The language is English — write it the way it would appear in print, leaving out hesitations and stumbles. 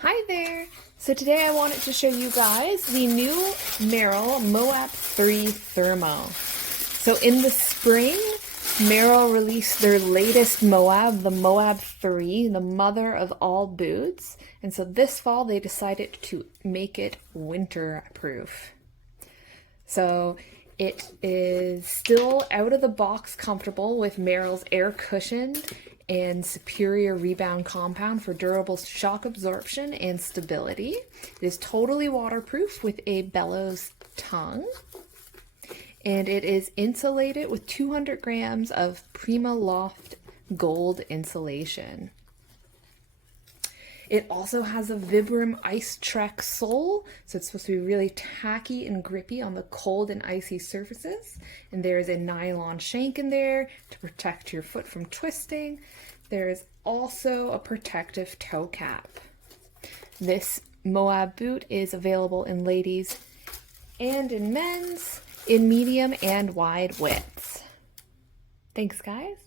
Hi there! So today I wanted to show you guys the new Merrell Moab 3 Thermo. So in the spring, Merrell released their latest Moab, the Moab 3, the mother of all boots. And so this fall they decided to make it winter proof. So it is still out of the box comfortable with Merrell's Air Cushion and superior Rebound Compound for durable shock absorption and stability. It is totally waterproof with a Bellows tongue. And it is insulated with 200 grams of Primaloft Gold insulation. It also has a Vibram IceTrek sole, so it's supposed to be really tacky and grippy on the cold and icy surfaces. And there is a nylon shank in there to protect your foot from twisting. There is also a protective toe cap. This Moab boot is available in ladies and in men's, in medium and wide widths. Thanks, guys.